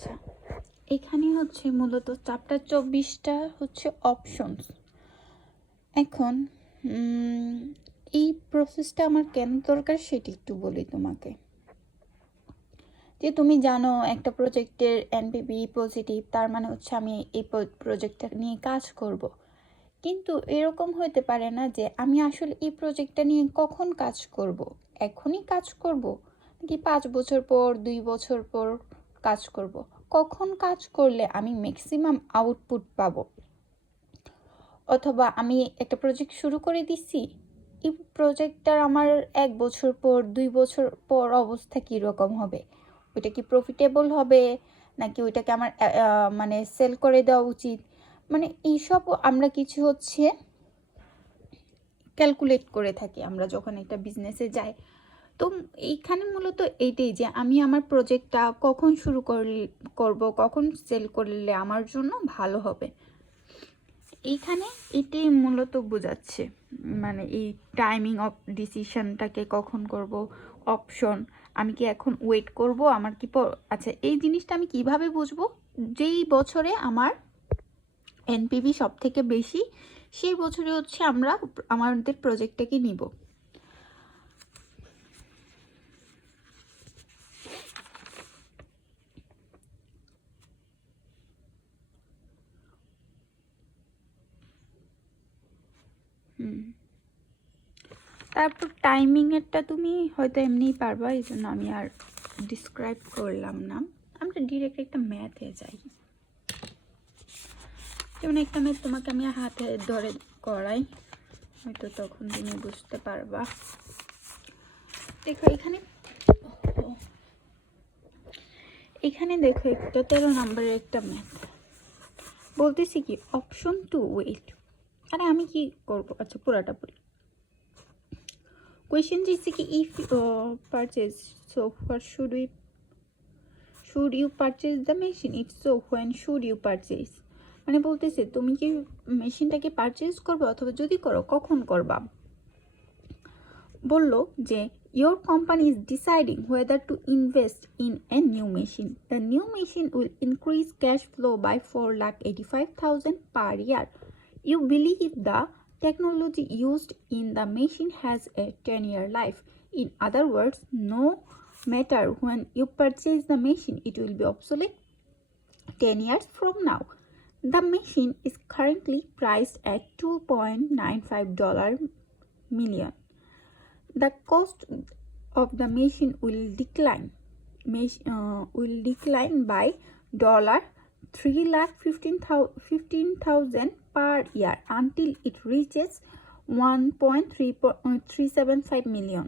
আচ্ছা, এখানে হচ্ছে মূলত চ্যাপ্টার 24টা হচ্ছে অপশনস। এখন এই প্রসেসটা আমার কেন দরকার সেটি একটু বলি তোমাকে। যে তুমি জানো একটা প্রজেক্টের এনপিভি পজিটিভ, তার মানে হচ্ছে আমি এই প্রজেক্টটা নিয়ে কাজ করব। কিন্তু এরকম হতে পারে না যে আমি আসলে এই প্রজেক্টটা নিয়ে কখন কাজ করব, এখনই কাজ করব নাকি 5 বছর পর 2 বছর পর কাজ করব, কখন কাজ করলে আমি ম্যাক্সিমাম আউটপুট পাবো। অথবা আমি একটা প্রজেক্ট শুরু করে দিচ্ছি, এই প্রজেক্টটার আমার 1 বছর পর 2 বছর পর অবস্থা কীরকম হবে, ওইটা কি প্রফিটেবল হবে নাকি ওইটাকে আমার মানে সেল করে দেওয়া উচিত, মানে এইসব আমরা কিছু হচ্ছে ক্যালকুলেট করে থাকি আমরা যখন একটা বিজনেসে যাই। তো এইখানে মূলত এইটাই যে আমি আমার প্রজেক্টটা কখন শুরু করব, কখন সেল করলে আমার জন্য ভালো হবে, এইখানে এটাই মূলত বোঝাচ্ছে। মানে এই টাইমিং অফ ডিসিশনটাকে কখন করব, অপশন আমি কি এখন ওয়েট করব, আমার কি আচ্ছা এই জিনিসটা আমি কিভাবে বুঝবো, যেই বছরে আমার এনপিভি সব থেকে বেশি সেই বছরে হচ্ছে আমরা আমাদের প্রজেক্টটাকে নিব। তারপর টাইমিংয়েরটা তুমি হয়তো এমনিই পারবা, এই জন্য আমি আর ডিসক্রাইব করলাম না। আমরা ডিরেক্ট একটা ম্যাথে যাই। যেমন একটা ম্যাথ তোমাকে আমি হাতে ধরে করাই, হয়তো তখন তুমি বুঝতে পারবা। দেখো এখানে দেখো একটা 13 নম্বরের একটা ম্যাথ বলতেছি কি অপশন টু ওয়েট। আরে আমি কি করবো, আচ্ছা পুরাটা বলি। কোয়েশ্চেন দিচ্ছে কি if purchase, so what should you purchase the machine, if so when should you purchase. মানে বলতেছে তুমি কি মেশিনটাকে পারচেজ করবে, অথবা যদি করো কখন করবা। বললো যে your company is deciding whether to invest in a new machine. The new machine will increase cash flow by 4,85,000 per year. You believe the technology used in the machine has a 10-year life. In other words, no matter when you purchase the machine, it will be obsolete 10 years from now. The machine is currently priced at $2.95 million. The cost of the machine will decline by $3,15,000 per year until it reaches 1.375 million.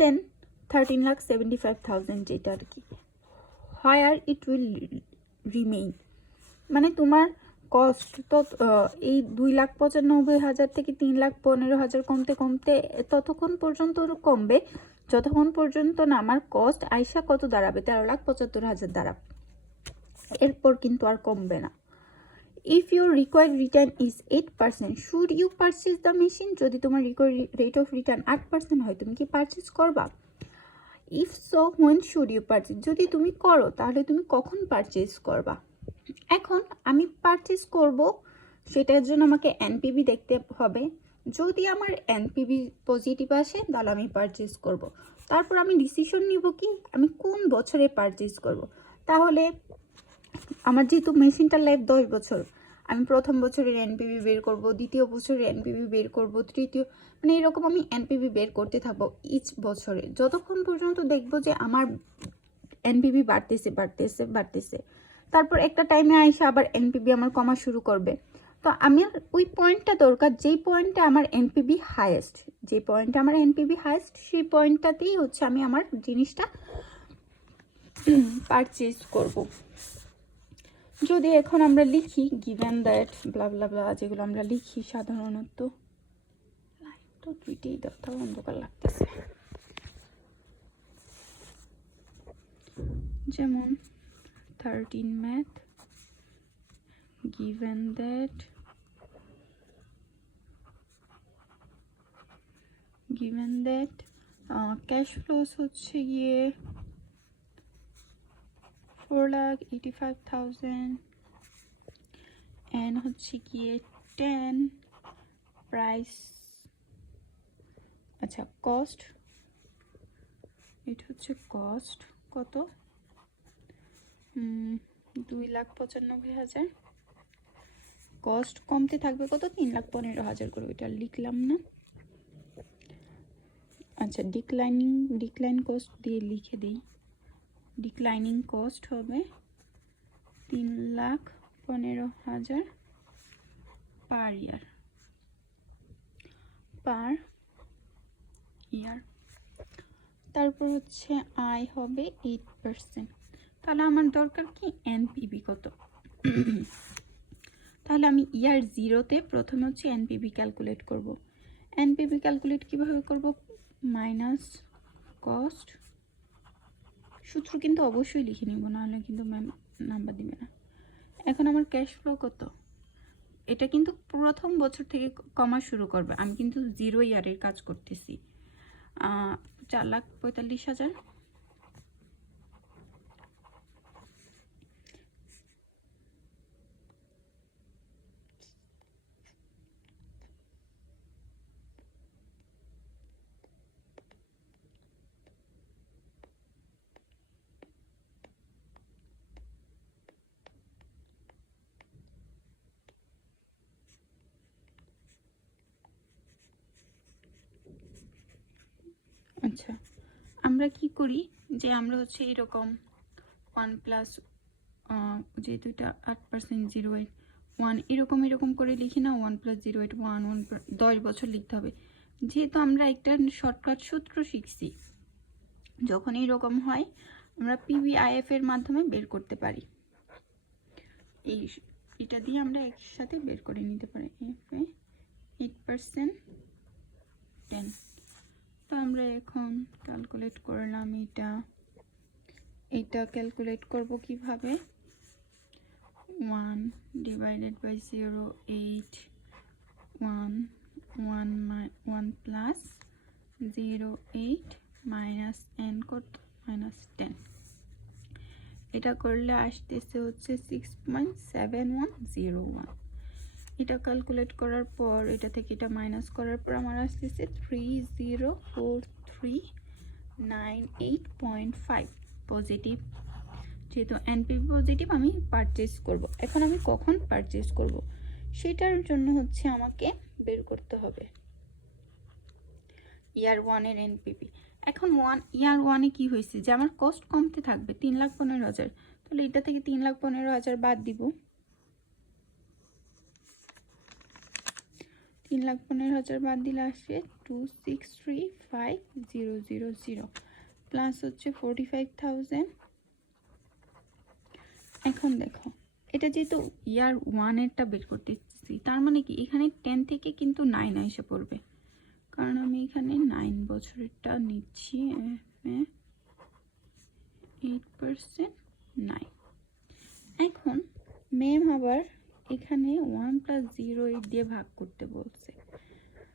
Then 13,75,000 যেটা আর কি, where it will remain, মানে তোমার cost তো এই 2,95,000 থেকে 3,15,000 কমতে কমতে ততক্ষণ পর্যন্ত কমবে যতক্ষণ পর্যন্ত না আমার কস্ট আইসা কত দাঁড়াবে, 13,75,000 দাঁড়াবে, এরপর কিন্তু আর কমবে না। If your required return is 8%, should you purchase the machine, যদি তোমার রিকোয়ার্ড রেট অফ রিটার্ন 8% হয় তুমি কি পারচেজ করবা। If so when should you purchase, যদি তুমি করো তাহলে তুমি কখন পারচেজ করবা। এখন আমি পারচেজ করব, সেটার জন্য আমাকে এনপিভি দেখতে হবে। যদি আমার এনপিভি পজিটিভ আসে তাহলে আমি পারচেজ করব। তারপর আমি ডিসিশন নিব কি আমি কোন বছরে পারচেজ করব। তাহলে আমার যেহেতু মেশিনটার লাইফ 10 বছর, আমি প্রথম বছরের এনপিভি বের করব, দ্বিতীয় বছরের এনপিভি বের করব, তৃতীয়, মানে এরকম আমি এনপিভি বের করতে থাকবো ইচ বছরে, যতক্ষণ পর্যন্ত দেখবো যে আমার এনপিভি বাড়তেছে। তারপর একটা টাইমে আইসা আবার এনপিভি আমার কমা শুরু করবে। তো আমার ওই পয়েন্টটা দরকার যেই পয়েন্টে আমার এনপিভি হাইয়েস্ট, সেই পয়েন্টটাতেই হচ্ছে আমি আমার জিনিসটা পারচেজ করব। যদি এখন আমরা লিখি গিভেন দ্যাট ব্লা ব্লা ব্লা, যেগুলো আমরা লিখি সাধারণত, তো দুইটাই তাও অন্ধকার লাগতেছে, যেমন 13 math given that cash flows হচ্ছে গিয়ে 4,85,000 এন্ড হচ্ছে গিয়ে 10 প্রাইস। আচ্ছা কস্ট, এটা হচ্ছে কস্ট কত, 2,95,000। কস্ট কমতে থাকবে কত, 3,15,000 করে, ওইটা লিখলাম না। আচ্ছা ডিক্লাইন কস্ট দিয়ে লিখে দিই। ডিক্লাইনিং কস্ট হবে 3,15,000 পার ইয়ার। তারপর হচ্ছে আয় হবে 8%। তাহলে আমার দরকার কি এনপিভি কত। তাহলে আমি ইয়ার 0-তে প্রথমে হচ্ছে এনপিভি ক্যালকুলেট করব। এনপিভি ক্যালকুলেট কিভাবে করব, মাইনাস কস্ট, সূত্র কিন্তু অবশ্যই লিখে নিব, নাহলে কিন্তু ম্যাম নাম্বার দিবে না। এখন আমার ক্যাশ ফ্লো কত, এটা কিন্তু প্রথম বছর থেকে কমা শুরু করবে, আমি কিন্তু 0 ইয়ারের কাজ করতেছি। 4,45,000। আচ্ছা আমরা কি করি, যে আমরা হচ্ছে এরকম 1 প্লাস, যেহেতু এটা 8% 0.1 এরকম করে লিখি না, 1 প্লাস 0.1 10 বছর লিখতে হবে। যেহেতু আমরা একটা শর্টকাট সূত্র শিখছি, যখন এরকম হয় আমরা পিভিআইএফ এর মাধ্যমে বের করতে পারি। এটা দিয়ে আমরা একসাথে বের করে নিতে পারি। এফ এ 8% 10। তো আমরা এখন ক্যালকুলেট করলাম, এটা ক্যালকুলেট করব কিভাবে, 1 divided by 0 8 1 1 plus 0 8 minus n কত -10। এটা করলে আসতেছে হচ্ছে 6.7101। এটা ক্যালকুলেট করার পর এটা থেকে এটা মাইনাস করার পর আমার আসতেছে 304398.5 পজিটিভ। যেহেতু এনপিভি পজিটিভ আমি পারচেজ করব। এখন আমি কখন পারচেজ করব সেটার জন্য হচ্ছে আমাকে বের করতে হবে ইয়ার 1 এর এনপিভি। এখন ইয়ার 1 এ কি হয়েছে, যে আমার কস্ট কমতে থাকবে 3,15,000। তাহলে এটা থেকে 3,15,000 বাদ দিব, 3,15,000 বাদ দিলে আসে 2,63,5,000 প্লাস হচ্ছে 45,000। এখন দেখো এটা যেহেতু ইয়ার 1 এরটা বের করতেছি, তার মানে কি এখানে 10 থেকে কিন্তু 9 এসে পড়বে, কারণ আমি এখানে 9 বছরেরটা নিচ্ছি। 8% 9। এখন ম্যাম আবার এখানে 1 প্লাস 0.8 দিয়ে ভাগ করতে বলছে,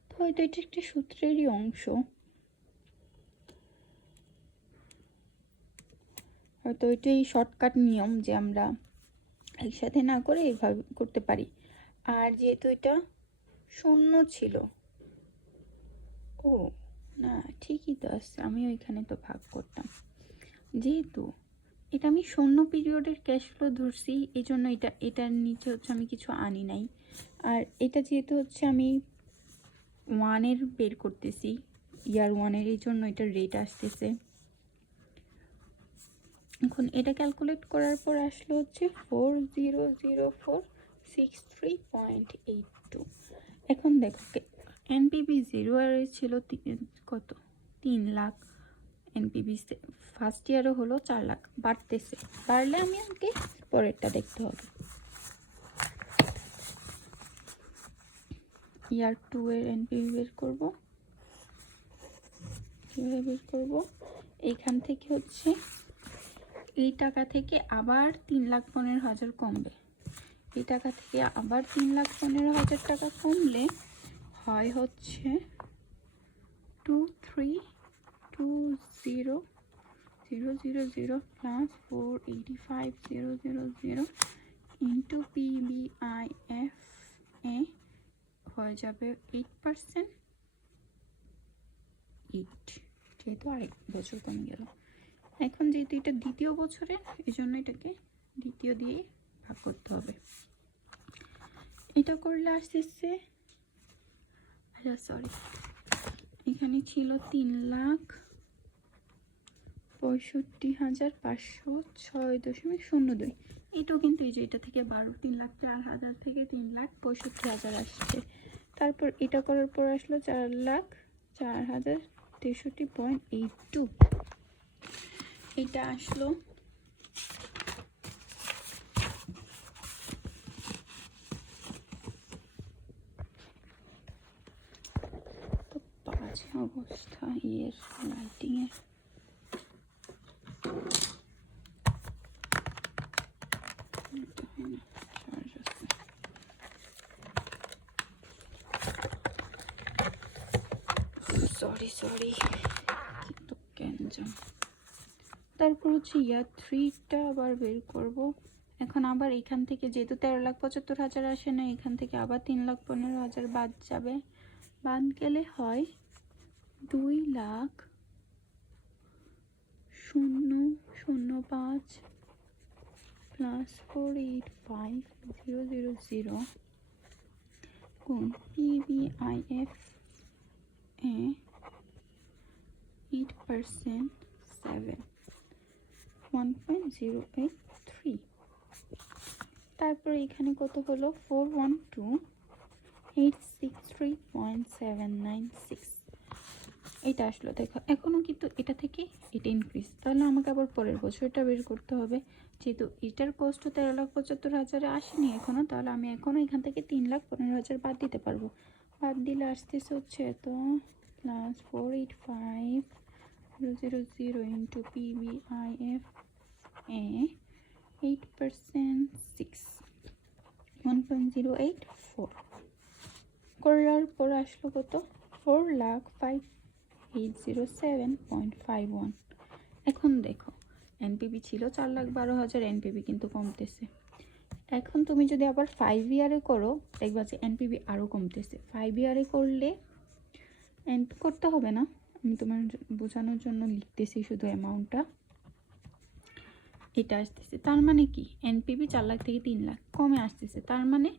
তো এটা একটি সূত্রেরই অংশ, হয়তো এটাই শর্টকাট নিয়ম যে আমরা একসাথে না করে এইভাবে করতে পারি। আর যেহেতু এটা শূন্য ছিল, ও না ঠিকই তো আছে, আমিও এখানে তো ভাগ করতাম, যেহেতু এটা আমি শূন্য পিরিয়ডের ক্যাশ ফ্লো ধরছি, এই জন্য এটার নিচে হচ্ছে আমি কিছু আনি নাই। আর এটা যেহেতু হচ্ছে আমি 1 এর বের করতেছি, ইয়ার 1 এর, এই জন্য এটার রেট আসতেছে। এখন এটা ক্যালকুলেট করার পর আসলো হচ্ছে 400463.82। এখন দেখো এনপিভি 0 এর ছিল কত, 3 লাখ। এনপিভি ফার্স্ট ইয়ারও হলো 4 লাখ, বাড়তেছে, বাড়লে আমি আমাকে পরেরটা দেখতে হবে। ইয়ার 2 এর এনপিভি বের করব, কীভাবে বের করব, এইখান থেকে হচ্ছে এই টাকা থেকে আবার 3,15,000 কমবে, এই টাকা থেকে আবার 3,15,000 টাকা কমলে হয় হচ্ছে 2320 000 প্লাস 485,000 ইন্টু PBIF এ হয়ে যাবে 8%, 8, যেহেতু আরেক বছর কমে গেল। এখন যেহেতু এটা দ্বিতীয় বছরের, এই জন্য এটাকে দ্বিতীয় দিয়ে ভাগ করতে হবে। এটা করলে আসতেছে, আচ্ছা সরি, এখানে ছিল 3,65,506.02। এটাও কিন্তু এই যে এটা থেকে 3,04,000 থেকে 3,65,000 আসছে। তারপর এটা করার পর আসলো 4,04,063.82। এটা আসলো তো বাজে অবস্থা এর লাইটিং এর। সরি কিন্তু ক্যানজাম। তারপর হচ্ছে ইয়ার 3টা আবার বের করব। এখন আবার এখান থেকে যেহেতু 13,75,000 আসে না, এখান থেকে আবার 3,15,000 বাদ যাবে। বাদ গেলে হয় 2,000,005 প্লাস 485,000 গুণ PBIF এ 8%, 7, 1.083। তারপর এখানে কত হলো 412,863.796। এটা আসলো। দেখো এখনো কিন্তু এটা থেকে এটা ইনক্রিজ, তাহলে আমাকে আবার পরের বছরটা বের করতে হবে। যেহেতু এটার কষ্ট 13,75,000 আসেনি এখনো, তাহলে আমি এখনো এখান থেকে 3,15,000 বাদ দিতে পারবো। বাদ দিলে আসতেছে হচ্ছে তো প্লাস 485,000 ইন্টু PBIF এ 8%, 6, 1.084 করার পর আসলো কত 4,05,807.51। এখন দেখো এনপিবি ছিল 4,12,000, এনপিবি কিন্তু কমতেছে। এখন তুমি যদি আবার 5 ইয়ারে করো দেখবা যে এনপিবি আরও কমতেছে। 5 ইয়ারে করলে এনপি করতে হবে না, আমি তোমার বোঝানোর জন্য লিখতেছি শুধু অ্যামাউন্টটা। এটা আসতেছে, তার মানে কি এনপিবি 4 লাখ থেকে 3 লাখ কমে আসতেছে। তার মানে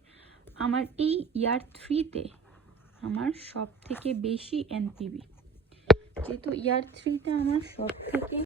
আমার এই ইয়ার 3তে আমার সব থেকে বেশি এনপিবি, যেহেতু ইয়ার 3তে আমার সব থেকে